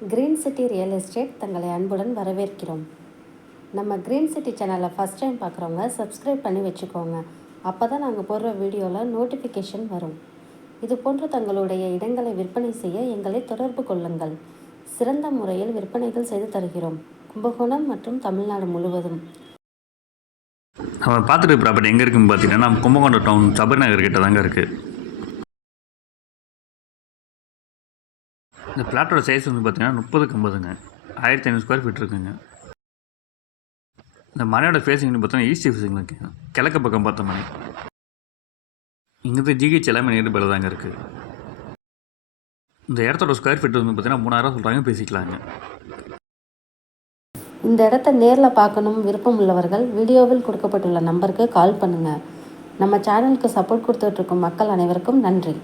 Green city real estate தங்களை அன்புடன் வரவேற்கிறோம். நம்ம கிரீன் சிட்டி சேனலை ஃபஸ்ட் டைம் பார்க்குறவங்க சப்ஸ்கிரைப் பண்ணி வச்சுக்கோங்க. அப்போ தான் நாங்கள் போடுற வீடியோவில் நோட்டிஃபிகேஷன் வரும். இது போன்று தங்களுடைய இடங்களை விற்பனை செய்ய எங்களை தொடர்பு கொள்ளுங்கள். சிறந்த முறையில் விற்பனைகள் செய்து தருகிறோம். கும்பகோணம் மற்றும் தமிழ்நாடு முழுவதும். நம்ம பார்த்துட்டு ப்ராப்பர்ட்டி எங்கே இருக்குன்னு பார்த்தீங்கன்னா நம்ம கும்பகோணம் டவுன் சபரி நகர் கிட்ட தாங்க இருக்குது. இந்த பிளாட்டோட சைஸ் வந்து பார்த்தீங்கன்னா 30-50ங்க, 1500 ஸ்கொயர் ஃபீட் இருக்குங்க. இந்த மனையோட ஃபேஸிங்னு பார்த்தீங்கன்னா ஈஸ்ட் ஃபேஸிங் இருக்குங்க, கிழக்கு பக்கம் பார்த்த மனை. இங்கே ஜிஹெச் எல்லாமே நேரு பேரில் தாங்க இருக்குது. இந்த இடத்தோட ஸ்கொயர் ஃபீட் வந்து பார்த்தீங்கன்னா 3000 சொல்கிறாங்க, பேசிக்கலாங்க. இந்த இடத்த நேரில் பார்க்கணும் விருப்பம் உள்ளவர்கள் வீடியோவில் கொடுக்கப்பட்டுள்ள நம்பருக்கு கால் பண்ணுங்கள். நம்ம சேனலுக்கு சப்போர்ட் கொடுத்துட்ருக்கும் மக்கள் அனைவருக்கும் நன்றி.